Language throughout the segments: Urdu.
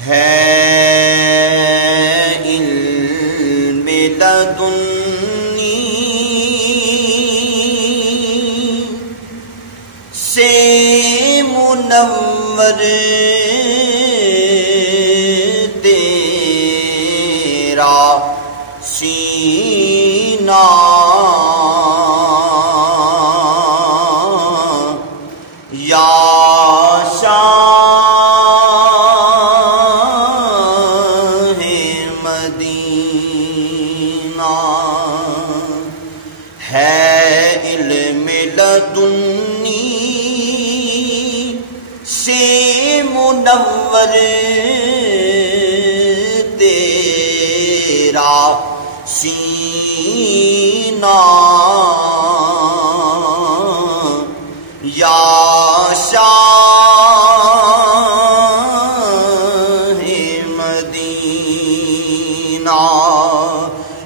ہے علم لدنی سے منور تیرا سینہ یا ہے علم لدنی سے منور تیرا سینہ یا شاہ مدینہ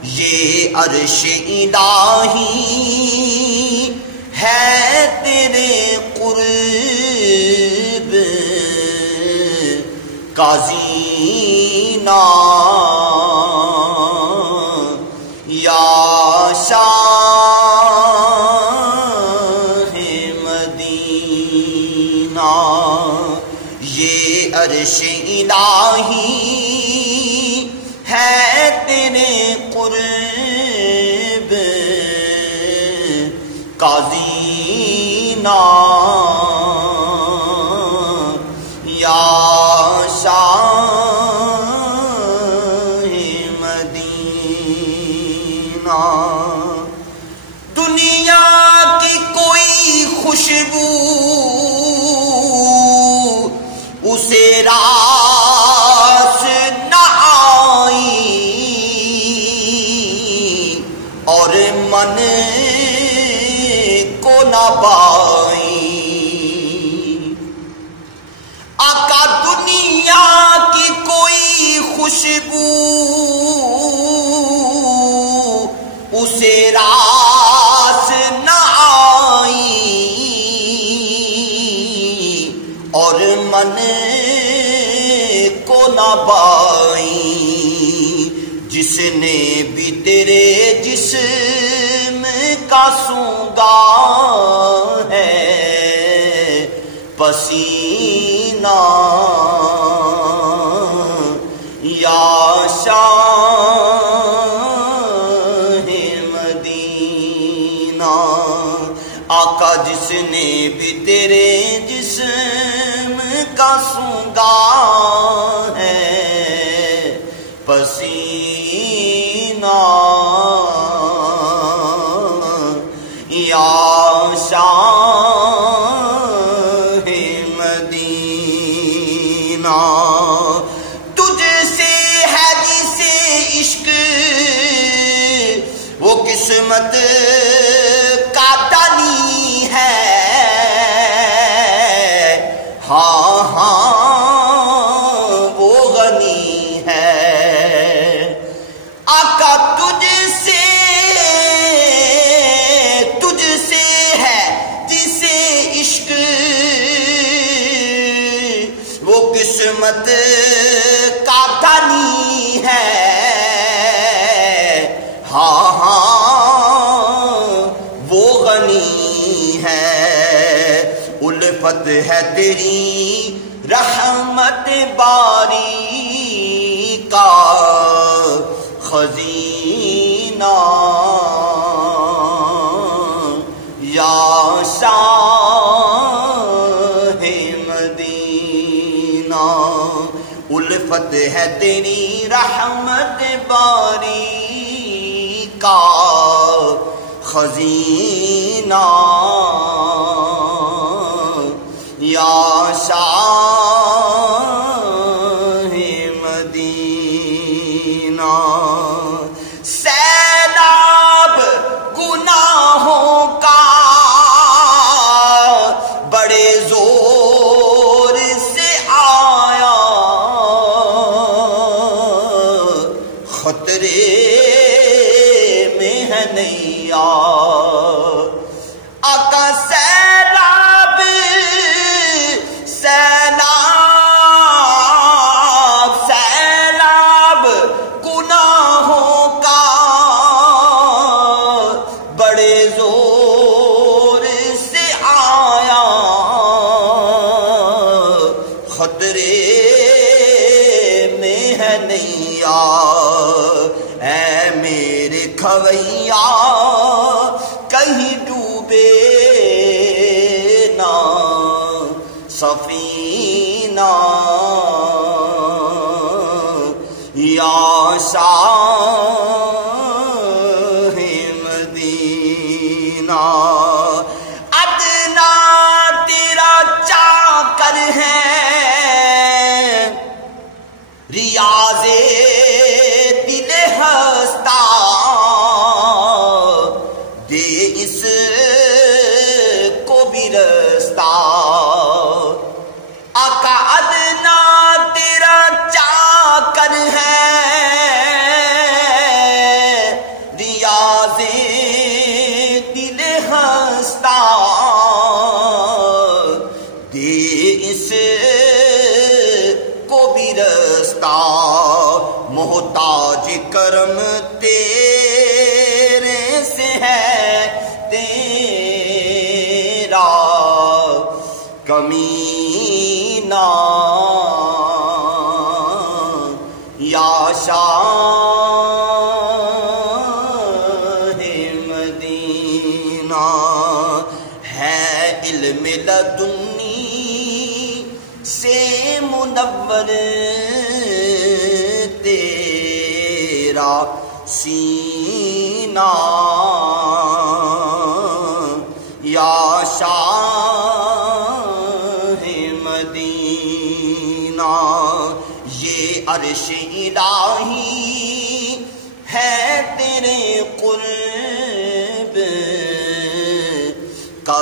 یہ عرش الہی ہے تیرے قرب کا زینہ یا شاہ مدینہ یہ عرش الہی ہے تیرے قرب کا زینہ یا شاہ مدینہ دنیا کی کوئی خوشبو اسے راس نہ آئی اور من کو نہ پائی آقا دنیا کی کوئی خوشبو اسے راس نہ آئی اور من کو نہ پائی جس نے بھی تیرے جسم کا سونگا ہے پسینہ یا شاہ مدینہ آقا جس نے بھی تیرے جسم کا سونگا ہے پسینہ یا شاہ مدینہ تجھ سے ہے جسے عشق وہ قسمت کا دانی ہے ہاں ہاں وہ غنی ہے آقا تجھ سے ہے جسے عشق وہ قسمت کا دانی ہے ہاں ہاں وہ غنی ہے الفت ہے تیری رحمت باری کا خزینہ یا شاہ مدینہ الفت ہے تیری رحمت باری کا خزینہ یا شاہ مدینہ سیلاب گناہوں کا بڑے زور سے آیا خطرے میں ہے نیا آقا سیلاب میں ہے نیا، اے میرے کھویا کہیں ڈوبے نہ سفینہ، یا شاہ مدینہ۔ ادنا تیرا چاکر ہے، ریاض دل ہستا، دے اس کو بھی رستہ۔ آقا ادنا تیرا چاکر ہے، ریاض دل ہستا، دے اس کو بھی رستہ۔ محتاج کرم تیرے سے ہے تیرا کمینہ، یا شاہ مدینہ۔ ہے علم لدنی سے منور تیرا سینہ، یا شاہ مدینہ۔ یہ عرش الہی ہے تیرے قرب کا